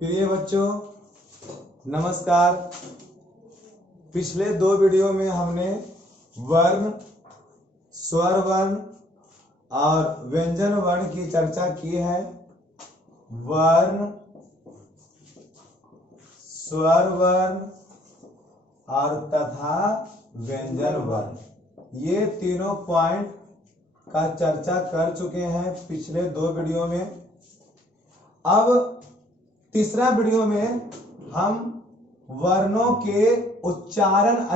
प्रिय बच्चों नमस्कार। पिछले 2 वीडियो में हमने वर्ण, स्वर वर्ण और व्यंजन वर्ण की चर्चा की है। वर्ण, स्वर वर्ण और तथा व्यंजन वर्ण, ये तीनों पॉइंट का चर्चा कर चुके हैं पिछले 2 वीडियो में। अब तीसरा वीडियो में हम वर्णों के उच्चारण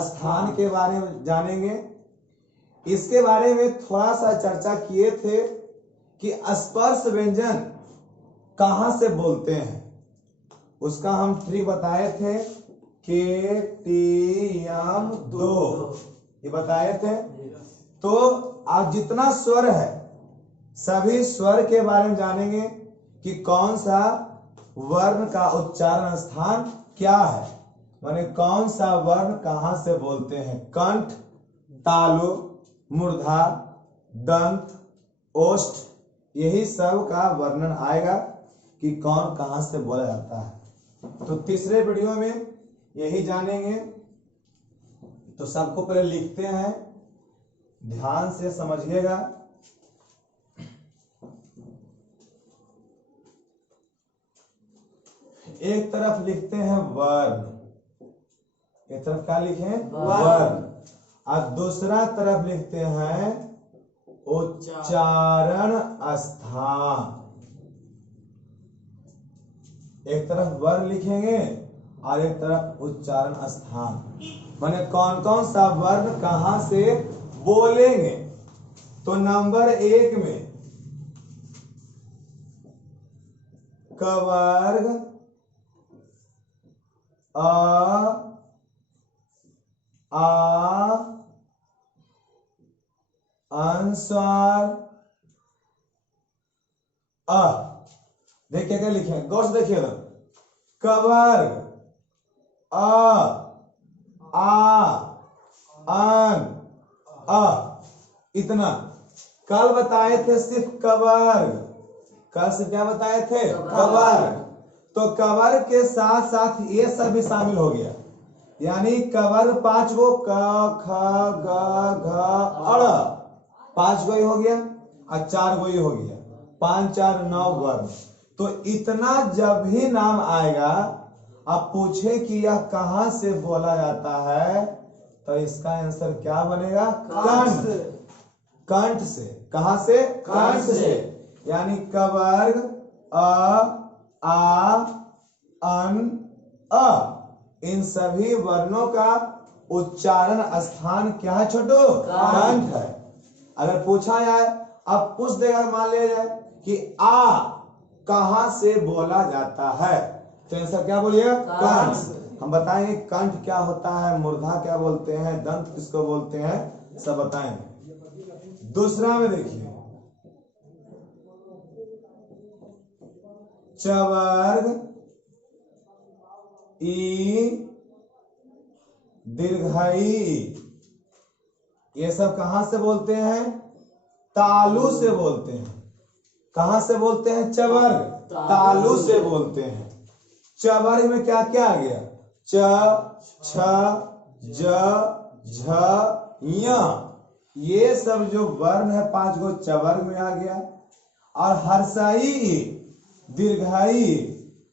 स्थान के बारे में जानेंगे। इसके बारे में थोड़ा सा चर्चा किए थे कि स्पर्श व्यंजन कहां से बोलते हैं, उसका हम ट्रिक बताए थे। के टी एम 2 ये बताए थे। तो आज जितना स्वर है सभी स्वर के बारे में जानेंगे कि कौन सा वर्ण का उच्चारण स्थान क्या है, माने कौन सा वर्ण कहां से बोलते हैं। कंठ, तालु, मूर्धा, दंत, ओष्ठ, यही सब का वर्णन आएगा कि कौन कहां से बोला जाता है। तो तीसरे वीडियो में यही जानेंगे। तो सबको पहले लिखते हैं, ध्यान से समझिएगा। एक तरफ लिखते हैं वर्ण, एक तरफ क्या लिखें वर्ण, और दूसरा तरफ लिखते हैं उच्चारण स्थान। एक तरफ वर्ण लिखेंगे और एक तरफ उच्चारण स्थान, माने कौन कौन सा वर्ण कहां से बोलेंगे। तो नंबर 1 में क वर्ग, अ, आ, अनुस्वार, अ। देखिए क्या लिखे, गौर से देखिएगा। क वर्ग, अ, आ, अन, अ, इतना। कल बताए थे सिर्फ क वर्ग, कल से क्या बताए थे क वर्ग। तो क वर्ग के साथ साथ ये सब भी शामिल हो गया, यानी क वर्ग 5 गो, क, ख, ग, घ, अड़ 5 गो ही हो गया और 4 गो ही हो गया, 5 4 9 वर्ण। तो इतना जब भी नाम आएगा आप पूछे कि यह कहां से बोला जाता है, तो इसका आंसर क्या बनेगा कंठ। कंठ से। कहां से? कंठ से। यानी क वर्ग, अ, आ, अन, अ, इन सभी वर्णों का उच्चारण स्थान क्या है छोटो? कंठ है। अगर पूछा जाए, अब पूछ देगा, मान लिया जाए कि आ कहां से बोला जाता है, तो आंसर क्या बोलिएगा कंठ। हम बताएंगे कंठ क्या होता है, मूर्धा क्या बोलते हैं, दंत किसको बोलते हैं, सब बताएंगे। दूसरा में देखिए, चवर्ग, ई, दीर्घई, ये सब कहां से बोलते हैं? तालु से बोलते हैं। कहां से बोलते हैं? चवर्ग, तालु से बोलते हैं। चवर्ग में क्या क्या आ गया? च, छ, ज, झ, य, ये सब जो वर्ण है 5 गो चवर्ग में आ गया। और हर्षई, दीर्घई,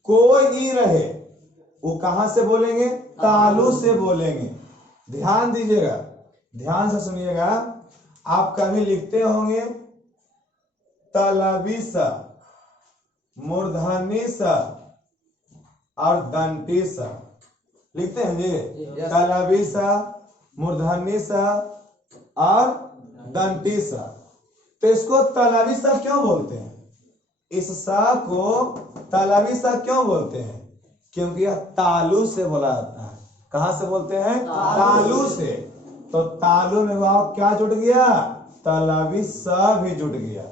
कोई ई रहे, वो कहां से बोलेंगे? तालु से बोलेंगे। ध्यान दीजिएगा, ध्यान से सुनिएगा। आप कभी लिखते होंगे तलवी स, मूर्धनी स और दंती स, लिखते हैं जी। तलवी स, मूर्धनी स और दंती स। तो इसको तलवी स क्यों बोलते हैं? इस स को तलवी स क्यों बोलते हैं? क्योंकि यह तालु से बोला जाता है। कहां से बोलते हैं? तालु से। तो तालु में वाव क्या जुड़ गया? तलवी स भी जुड़ गया।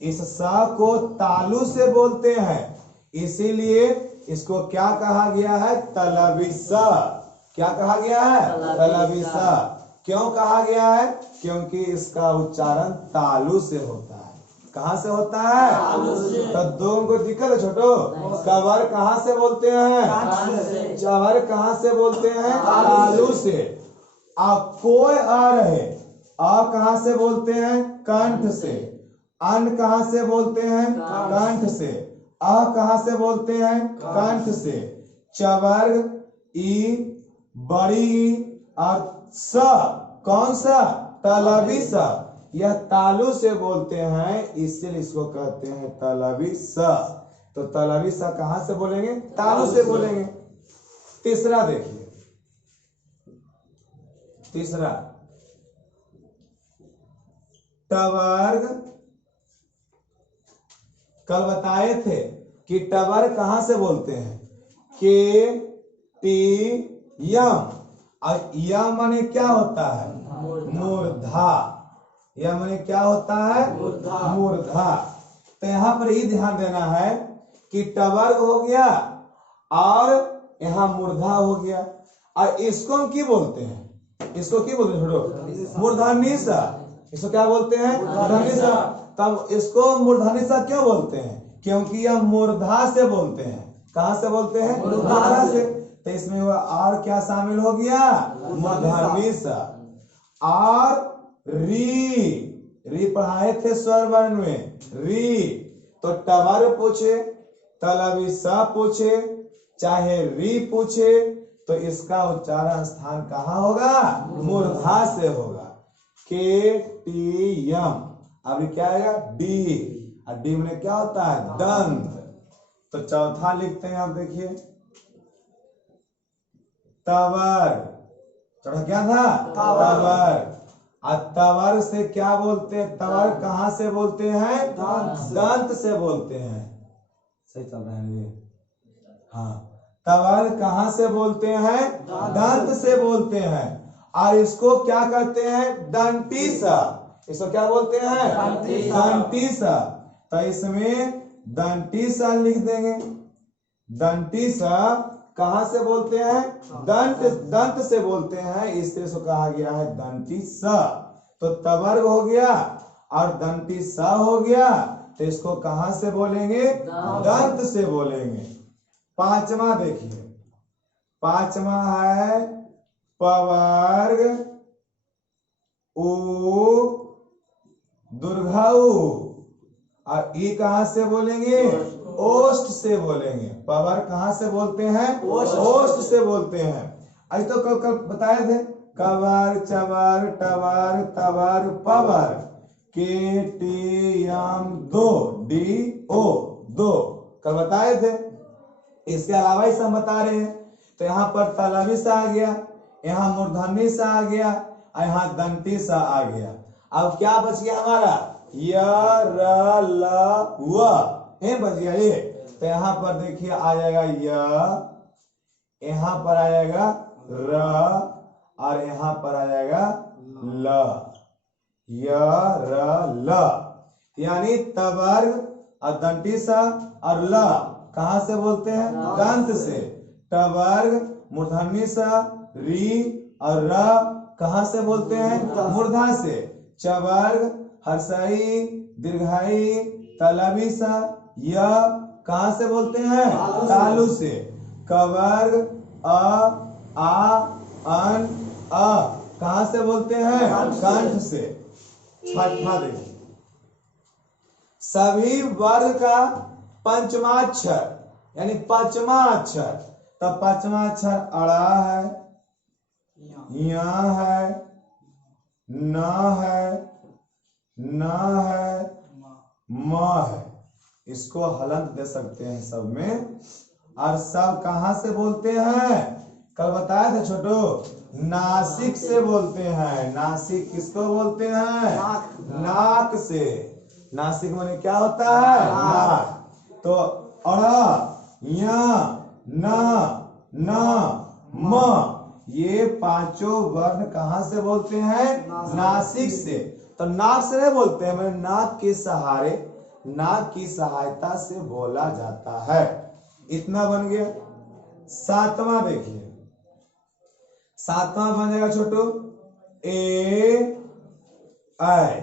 इस स को तालु से बोलते हैं, इसीलिए इसको क्या कहा गया है? तलवी स। क्या कहा गया है? तलवी स। क्यों कहा गया है? क्योंकि इसका उच्चारण तालु से होता है। कहाँ से होता है? तो दो को दिक्कत है छोटो। कबर कहाँ से बोलते हैं? चबर कहाँ से बोलते हैं? तालू से। कोई आ रहे, आ कहाँ से बोलते हैं? कंठ से। अन कहाँ से बोलते हैं? कंठ से। आ कहाँ से बोलते हैं? कंठ से। चवर्ग ई, बड़ी ई और स कौन सा? तलवी सा। यह तालु से बोलते हैं, इसलिए इसको कहते हैं तलवी सा। तो तलवी सा कहां से बोलेंगे? तालु से बोलेंगे। तीसरा देखिए, तीसरा टवर्ग। कल बताए थे कि टवर कहां से बोलते हैं? के टी यम। और यम माने क्या होता है? मूर्धा। यह माने क्या होता है? मूर्धा। तो यहां पर ही ध्यान देना है कि टवर्ग हो गया और यहां मूर्धा हो गया। और इसको हम क्या बोलते हैं? इसको क्या बोलते हैं छोड़ो? मूर्धनी सा। इसको क्या बोलते हैं? मूर्धनी सा। तब इसको मूर्धनी सा क्यों बोलते हैं? क्योंकि यह मूर्धा से बोलते हैं। कहां से बोलते हैं? मूर्धा से। तो इसमें और क्या शामिल हो गया? मूर्धनी सा। और री, री पढ़ाए थे स्वर वर्ण में, री। तो टवर पूछे, तलवी सा पूछे, चाहे री पूछे, तो इसका उच्चारण स्थान कहाँ होगा? मूर्धा से होगा। के टी यम। अब क्या आएगा? डी। और डी में क्या होता है? दंत। तो चौथा लिखते हैं, आप देखिए तवर। चौथा क्या था? तवर। तवर से क्या बोलते हैं? तवर कहां से बोलते हैं? दंत से बोलते हैं। सही चल रहा है ये? हाँ, तवर कहां से बोलते हैं? दंत से बोलते हैं। और इसको क्या कहते हैं? दंती सा। इसको क्या बोलते हैं? दंती सा। तो इसमें दंती सा लिख देंगे। दंती सा कहां से बोलते हैं? दंत, दंत से बोलते हैं, इससे इसको कहा गया है दंती सा। तो तवर्ग हो गया और दंती सा हो गया, तो इसको कहां से बोलेंगे? दंत से बोलेंगे। पांचवा देखिए, पांचवा है पवर्ग उ दुर्घाऊ। और ई कहां से बोलेंगे? ओष्ठ से बोलेंगे। पवर कहां से बोलते हैं? ओष्ठ से बोलते हैं। आज तो कल बताए थे, कवर, चवर, टवर, तवर, पवर। के टी यम दो, डी ओ दो, कल बताए थे। इसके अलावा ही सब बता रहे हैं। तो यहाँ पर तलवी सा आ गया, यहाँ मूर्धनी सा आ गया, और यहाँ दंती सा आ गया। अब क्या बच गया हमारा? य र ल व बच गया ये। तो यहाँ पर देखिए आ जाएगा य, यहाँ पर आ जाएगा र, और यहाँ पर आ जाएगा ल। य र ल, यानी तवर्ग और दंती सा और ल कहां से बोलते हैं? दंत से। टवर्ग, मूर्धनी सा, री और र कहां से बोलते हैं? मूर्धा से। चवर्ग, हर्षई, दीर्घाई, तलवी सा, य कहां से बोलते हैं? तालु से। कवर्ग, अ, आ, अन, अ कहां से बोलते हैं? कंठ से। छठा देखिए, सभी वर्ग का पंचमाक्षर यानी पांचवा अक्षर। तो पांचवा अक्षर अड़ा है, या है, न है, न है, म है। इसको हलंत दे सकते हैं सब में। और सब कहां से बोलते हैं? कल बताया था छोटो, नासिक से बोलते हैं। नासिक किसको बोलते हैं? नाक से। नासिक माने क्या होता है? नाक। तो अड़ा, या, न, म, ये पांचों वर्ण कहां से बोलते हैं? नासिक से। तो नाक से नहीं बोलते हैं, मैंने नाक के सहारे, नाक की सहायता से बोला जाता है। इतना बन गया। सातवां देखिए, सातवां बन जाएगा छोटू ए, आई।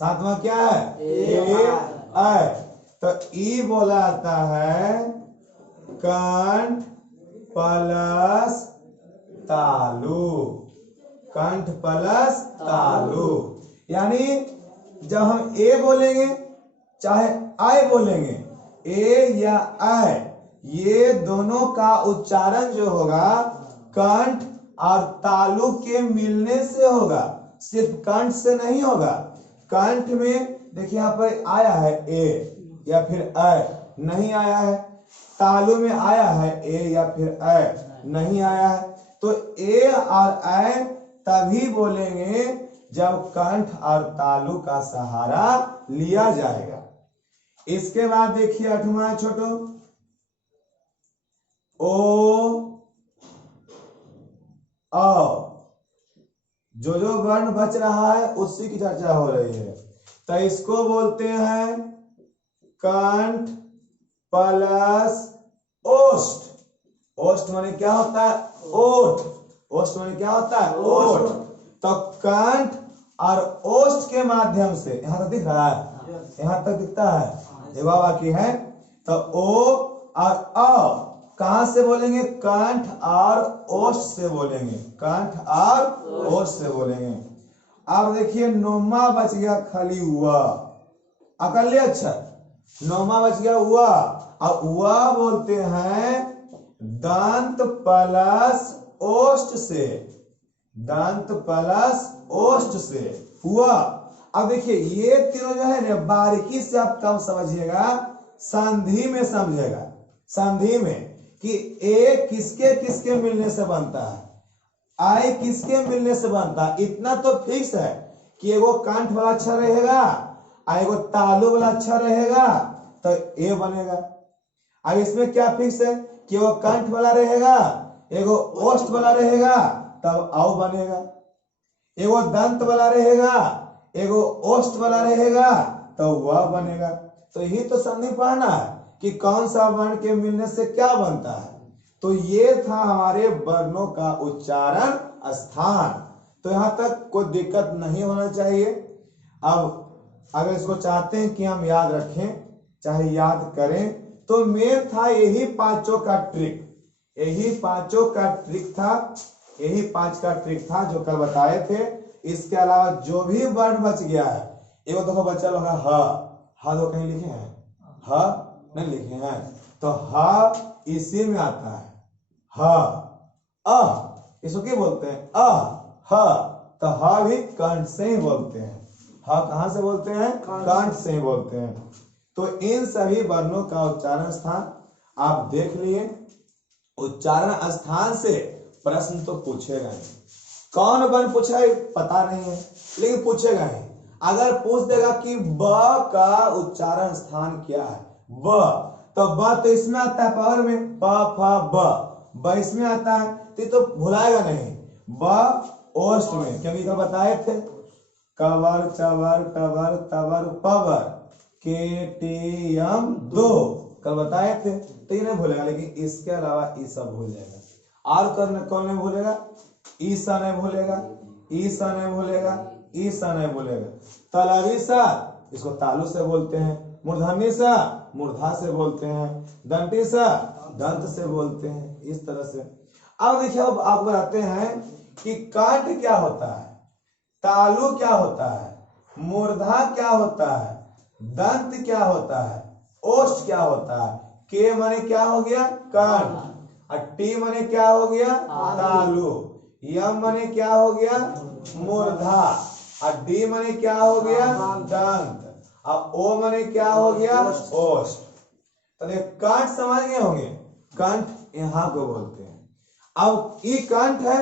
सातवां क्या है ए आय। तो ई बोला जाता है कंठ प्लस तालु, कंठ प्लस तालु। यानी जब हम ए बोलेंगे चाहे आय बोलेंगे, ए या आय, ये दोनों का उच्चारण जो होगा कंठ और तालु के मिलने से होगा, सिर्फ कंठ से नहीं होगा। कंठ में देखिए यहाँ पर आया है ए या फिर आय, नहीं आया है। तालु में आया है ए या फिर आय, नहीं आया है। तो ए और आय तभी बोलेंगे जब कंठ और तालु का सहारा लिया जाएगा। इसके बाद देखिए आठवां छोटो ओ अ, जो वर्ण बच रहा है उसी की चर्चा हो रही है। तो इसको बोलते हैं कंठ प्लस ओष्ठ। ओष्ठ माने क्या होता है ओठ, ओष्ठ माने क्या होता है ओठ। तो कंठ और ओष्ठ के माध्यम से, यहां तक दिख रहा है, यहां तक दिखता है, ये बाकी है। तो ओ और अ कहां से बोलेंगे, कंठ और ओष्ठ से बोलेंगे, कंठ और ओष्ठ से बोलेंगे। अब देखिए नौमा बच गया खाली हुआ, अकल्ले अक्षर नौमा बच गया हुआ। अब हुआ बोलते हैं दंत प्लस ओष्ठ से, दंत प्लस ओष्ठ से हुआ। अब देखिए ये तीनों जो है ना बारीकी से आप कम समझिएगा, संधि में समझेगा, संधि में कि ए किसके किसके मिलने से बनता है, आई किसके मिलने से बनता है। इतना तो फिक्स है कि एगो कंठ वाला अक्षर रहेगा, एगो तालु वाला अक्षर रहेगा, तो ए बनेगा। अब इसमें क्या फिक्स है कि वो कंठ वाला रहेगा, एगो ओष्ठ वाला रहेगा, तब औ बनेगा। एगो दंत वाला रहेगा, एगो ओष्ठ वाला रहेगा, तो वह बनेगा। तो यही तो संधि पढ़ना है कि कौन सा वर्ण के मिलने से क्या बनता है। तो ये था हमारे वर्णों का उच्चारण स्थान। तो यहां तक कोई दिक्कत नहीं होना चाहिए। अब अगर इसको चाहते हैं कि हम याद रखें चाहे याद करें, तो मेन था यही पांचों का ट्रिक, यही पांचों का ट्रिक था, यही पांच का ट्रिक था जो कल बताए थे। इसके अलावा जो भी वर्ण बच गया है, एगो देखो बच्चा लोग ह तो कहीं लिखे हैं, ह नहीं लिखे हैं, तो ह इसी में आता है, ह इसको क्या बोलते हैं ह। तो ह भी कंठ से ही बोलते हैं, ह कहां से बोलते हैं कंठ से ही बोलते हैं। तो इन सभी वर्णों का उच्चारण स्थान आप देख लिए। उच्चारण स्थान से प्रश्न तो पूछेगा नहीं, कौन वर्ण पूछा है पता नहीं है, लेकिन पूछेगा ही। अगर पूछ देगा कि ब का उच्चारण स्थान क्या है, ब, तो ब तो इसमें आता है पावर में, प फ ब इसमें आता है, तो भुलाएगा नहीं। ब ओष्ठ में, क्योंकि तो बताए थे कवर चवर टवर तवर पवर के टी यम दो, कल बताए थे, तो ये नहीं भूलेगा। लेकिन इसके अलावा ये सब भूल जाएगा। और कौन नहीं भूलेगा, ईसा नहीं भूलेगा, ईसा नहीं भूलेगा, ईसा नहीं भूलेगा। तलवी सा इसको तालु से बोलते हैं, मूर्धन्य सा मूर्धा से बोलते हैं, दंती सा दंत से बोलते हैं, इस तरह से। अब देखिए अब आप बताते हैं कि कंठ क्या होता है, तालु क्या होता है, मूर्धा क्या होता है, दंत क्या होता है, ओष्ठ क्या होता है। के माने क्या हो गया कंठ, और टी माने क्या हो गया तालु, यम माने क्या हो गया मूर्धा, और डी माने क्या हो गया दंत, और ओ माने क्या हो गया ओष्ठ। तो कंठ समझ गए होंगे, कंठ यहाँ को बोलते हैं। अब ई कंठ है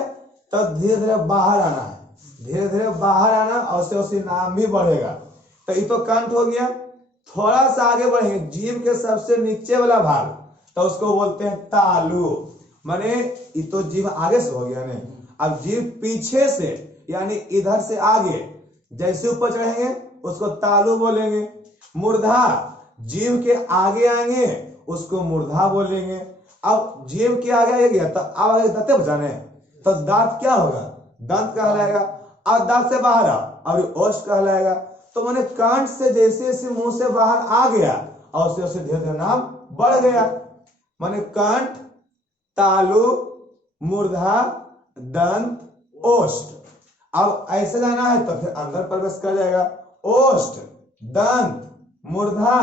तो धीरे धीरे बाहर आना है, धीरे धीरे बाहर आना, और उससे नाम भी बढ़ेगा। तो ये तो कंठ हो गया। थोड़ा सा आगे बढ़ेंगे, जीभ के सबसे नीचे वाला भाग, तो उसको बोलते हैं तालु। माने ये तो जीभ आगे से हो गया ने, अब जीभ पीछे से यानी इधर से आगे जैसे ऊपर चढ़ेंगे उसको तालु बोलेंगे। मूर्धा जीभ के आगे आएंगे उसको मूर्धा बोलेंगे। अब जीभ के आगे आ गया तो अब आगे दांत बचाने, तो दांत क्या होगा दंत कहलाएगा। अब दांत से बाहर आओ और ओष्ठ कहलाएगा। तो तो मैंने कंठ से जैसे जैसे मुंह से बाहर आ गया और उससे उससे धीरे धीरे नाम बढ़ गया। मैंने कंठ, तालु, मूर्धा, दंत, ओष्ठ। अब ऐसे जाना है तो फिर अंदर प्रवेश कर जाएगा। ओष्ठ, दंत, मूर्धा,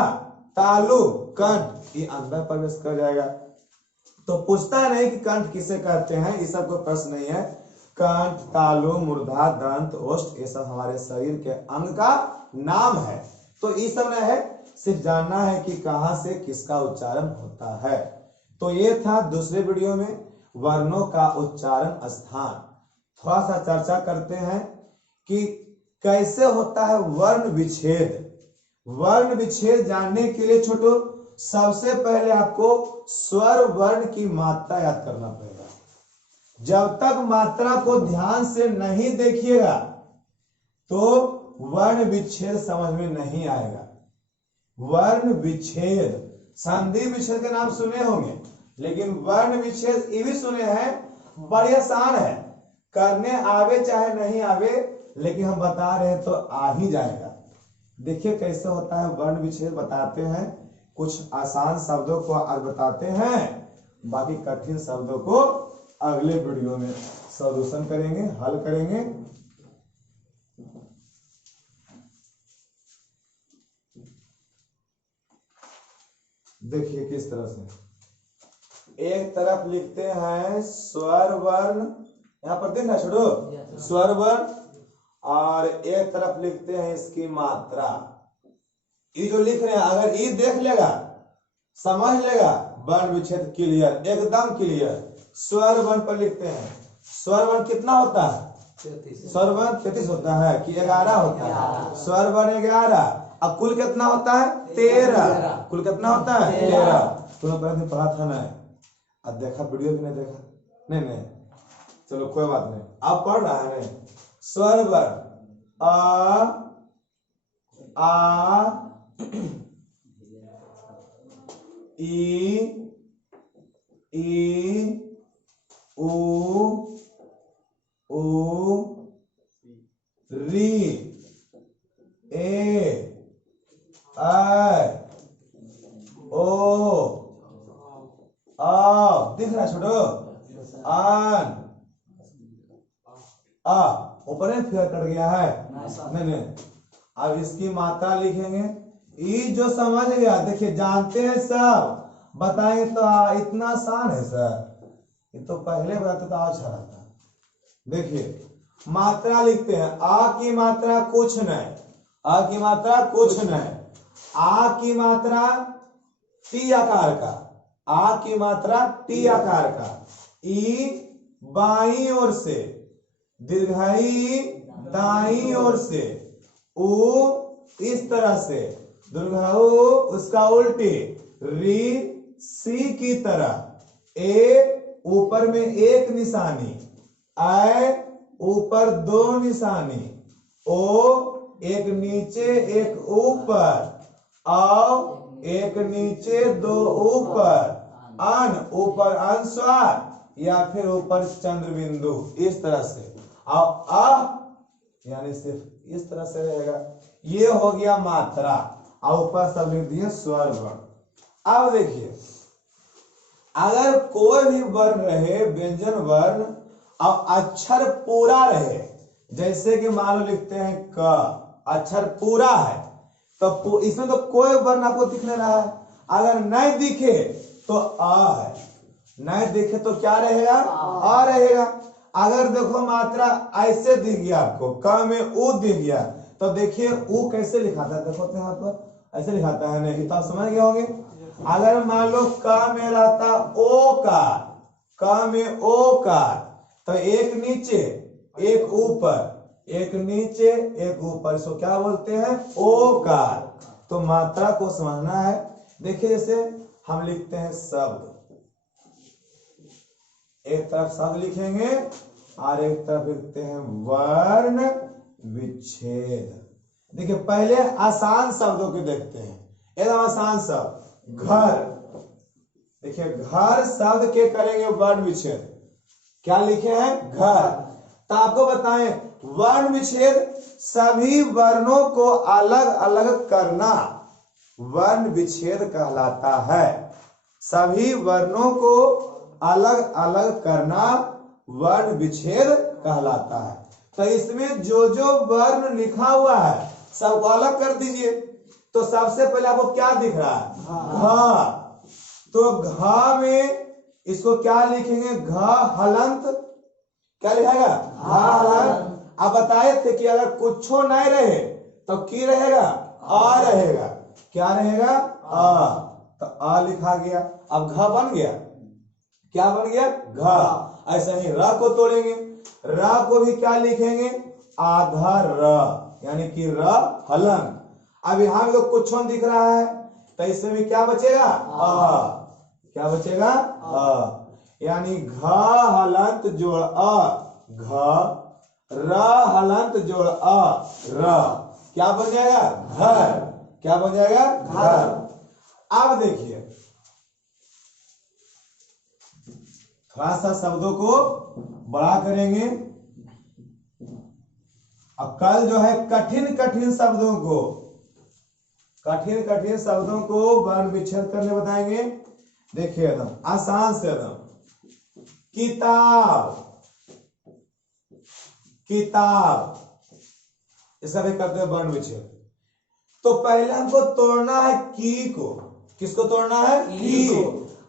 तालु, कंठ, ये अंदर प्रवेश कर जाएगा। तो पूछता नहीं कि कंठ किसे कहते हैं, ये सब कोई प्रश्न नहीं है। कंठ, तालु, मूर्धा, दंत, ओष्ठ, ये सब हमारे शरीर के अंग का नाम है। तो ये सब नहीं है, सिर्फ जानना है कि कहां से किसका उच्चारण होता है। तो ये था दूसरे वीडियो में वर्णों का उच्चारण स्थान। थोड़ा सा चर्चा करते हैं कि कैसे होता है वर्ण विच्छेद। वर्ण विच्छेद जानने के लिए छोटो सबसे पहले आपको स्वर वर्ण की मात्रा याद करना पड़ेगा। जब तक मात्रा को ध्यान से नहीं देखिएगा तो वर्ण विच्छेद समझ में नहीं आएगा। वर्ण विच्छेद, संधि विच्छेद के नाम सुने होंगे, लेकिन वर्ण विच्छेद ये भी सुने हैं, बड़ी आसान है, करने आवे चाहे नहीं आवे, लेकिन हम बता रहे हैं तो आ ही जाएगा। देखिए कैसे होता है वर्ण विच्छेद, बताते हैं। कुछ आसान शब्दों को आज बताते हैं, बाकी कठिन शब्दों को अगले वीडियो में सॉल्यूशन करेंगे, हल करेंगे। देखिए किस तरह से एक तरफ लिखते हैं स्वर वर्ण, यहां पर देखना छोड़ो, स्वर वर्ण, और एक तरफ लिखते हैं इसकी मात्रा। ये जो लिख रहे हैं अगर ये देख लेगा, समझ लेगा, वर्ण विच्छेद क्लियर, एकदम क्लियर। स्वर वर्ण पर लिखते हैं, स्वर वर्ण कितना होता है? स्वर वर्ण 33 होता है कि 11 होता है? स्वर वर्ण 11। अब कुल कितना होता है? 13। कुल कितना होता है? 13। तुम्हें पहले दिन पढ़ा था ना, अब देखा वीडियो भी नहीं देखा? नहीं, चलो कोई बात नहीं, अब पढ़ रहा है नहीं। स्वर वर्ण आ, ई, उ, री, ए, आई, ओ, आ, दिख रहा है छोटो? आन, आ, ऊपर में फिर कट गया है? नहीं। अब इसकी मात्रा लिखेंगे। ये जो समझ गया, देखिए जानते हैं सब, बताएंगे तो इतना आसान है सर, ये तो पहले बताते तो अच्छा रहता। देखिए मात्रा लिखते हैं, आ की मात्रा कुछ नहीं, आ की मात्रा कुछ नहीं, आ की मात्रा टी आकार का, आ की मात्रा टी आकार का, ई बाईं ओर से, दीर्घाई दाईं ओर से, उ इस तरह से, दीर्घाऊ उसका उल्टी, री सी की तरह, ए ऊपर में एक निशानी, आई ऊपर 2 निशानी, ओ एक नीचे एक ऊपर, औ एक नीचे 2 ऊपर, अन ऊपर अनुस्वार या फिर ऊपर चंद्र बिंदु, इस तरह से। और यानी सिर्फ इस तरह से रहेगा। ये हो गया मात्रा, और ऊपर सब लिख दिए स्वर वर्ण। अब देखिए अगर कोई भी वर्ण रहे, व्यंजन वर्ण, और अक्षर पूरा रहे, जैसे कि मान लो लिखते हैं क, अक्षर पूरा है, तो इसमें तो कोई वर्ण आपको दिख नहीं रहा है। अगर नहीं दिखे तो अ है, नहीं दिखे तो क्या रहेगा? अ रहेगा। अगर देखो मात्रा ऐसे दिख गया आपको, क में उ दिख गया, तो देखिए उ कैसे लिखाता है, देखो तो यहाँ पर ऐसे लिखाता है, नहीं तो आप समझ गए होंगे। अगर मान लो क में रहता ओ का, क में ओ का, तो एक नीचे एक ऊपर, एक नीचे एक ऊपर, इसको क्या बोलते हैं? ओकार। तो मात्रा को समझना है। देखिए जैसे हम लिखते हैं शब्द, एक तरफ शब्द लिखेंगे और एक तरफ लिखते हैं वर्ण विच्छेद। देखिए पहले आसान शब्दों को देखते हैं, एकदम आसान शब्द घर। देखिए घर शब्द के करेंगे वर्ण विच्छेद, क्या लिखे हैं? घर। तो आपको बताएं वर्ण विच्छेद सभी वर्णों को अलग अलग करना वर्ण विच्छेद कहलाता है। सभी वर्णों को अलग अलग करना वर्ण विच्छेद कहलाता है। तो इसमें जो जो वर्ण लिखा हुआ है सबको अलग कर दीजिए। तो सबसे पहले आपको क्या दिख रहा है? घ। तो घ में इसको क्या लिखेंगे? घ हलंत। क्या लिखेगा? घ हलंत। अब बताए थे कि अगर कुछ नहीं रहे तो की रहेगा? आ रहेगा। क्या रहेगा? आ। तो आ लिखा गया। अब घ बन गया। क्या बन गया? घ। ऐसे ही र को तोड़ेंगे। र को भी क्या लिखेंगे? आधा र, यानी कि र हलन। अब यहां भी तो कुछ दिख रहा है तो इसमें भी क्या बचेगा? आ। क्या बचेगा? आ। यानी घ हलंत जोड़ अ, घ र हलंत जोड़ अ, र। क्या बन जाएगा? घर। क्या बन जाएगा? घर। अब देखिए थोड़ा सा शब्दों को बड़ा करेंगे। अब कल जो है कठिन कठिन शब्दों को वर्ण विच्छेद करने बताएंगे। देखिए एकदम आसान से एकदम। किताब, किताब, इसका भी करते हैं वर्ण विच्छेद। तो पहले हमको तोड़ना है की को। किसको तोड़ना है? की को।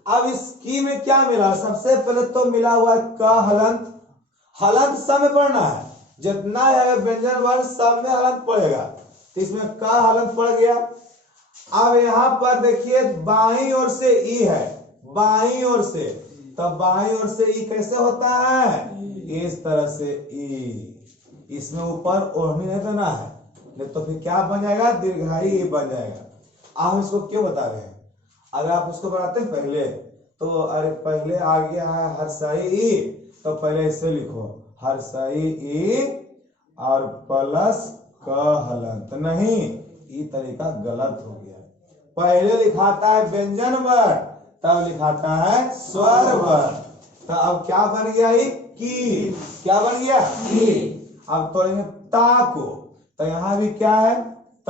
अब इस की में क्या मिला? सबसे पहले तो मिला हुआ है क हलंत। हलंत सब में पढ़ना है, जितना है व्यंजन वर्ण सब में हलंत पड़ेगा। तो इसमें क हलंत पड़ गया। अब यहां पर देखिए बाईं ओर से ई है, बाईं ओर से। तो बाईं ओर से ई कैसे होता है? इस तरह से ई। इसमें ऊपर ओढ़नी नहीं देना है, नहीं तो फिर क्या बन जाएगा? दीर्घाई ई बन जाएगा। आप हम इसको क्यों बता रहे हैं? अगर आप उसको बनाते हैं पहले तो अरे पहले आ गया है हर्षाई ई, तो पहले इसे लिखो हर्षाई ई और प्लस क हलंत। नहीं, ये तरीका गलत हो गया। पहले लिखाता है व्यंजन वर्ण, तब लिखाता है स्वर वर्ण। तो अब क्या बन गया? की। क्या बन गया? की। अब तोड़ेंगे ता को। तो यहां भी क्या है?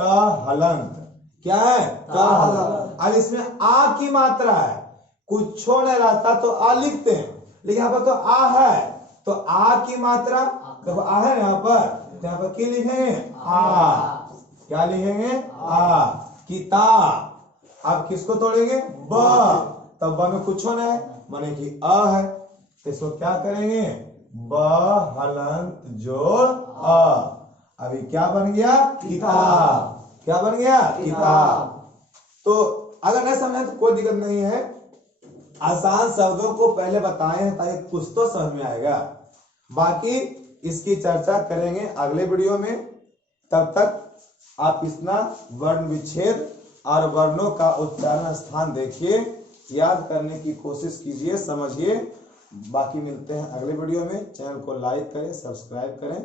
त हलंत। क्या है? त हलंत। अब इसमें आ की मात्रा है, कुछ नहीं रहता तो आ लिखते हैं, लेकिन यहाँ पर तो आ है। तो आ की मात्रा देखो, आ है यहाँ पर, तो यहाँ पर की लिखेंगे? आ। क्या लिखेंगे? आ। किताब। अब किसको तोड़ेंगे? ब। तब ब में कुछ नहीं है, माने कि अ है। तो इसको क्या करेंगे? ब हलंत जोड़ अ। अभी क्या बन गया? किताब। क्या बन गया? किताब। तो अगर नहीं समझे तो कोई दिक्कत नहीं है, आसान शब्दों को पहले बताए हैं ताकि कुछ तो समझ में आएगा। बाकी इसकी चर्चा करेंगे अगले वीडियो में। तब तक आप इतना वर्ण विच्छेद और वर्णों का उच्चारण स्थान देखिए, याद करने की कोशिश कीजिए, समझिए। बाकी मिलते हैं अगले वीडियो में। चैनल को लाइक करें, सब्सक्राइब करें।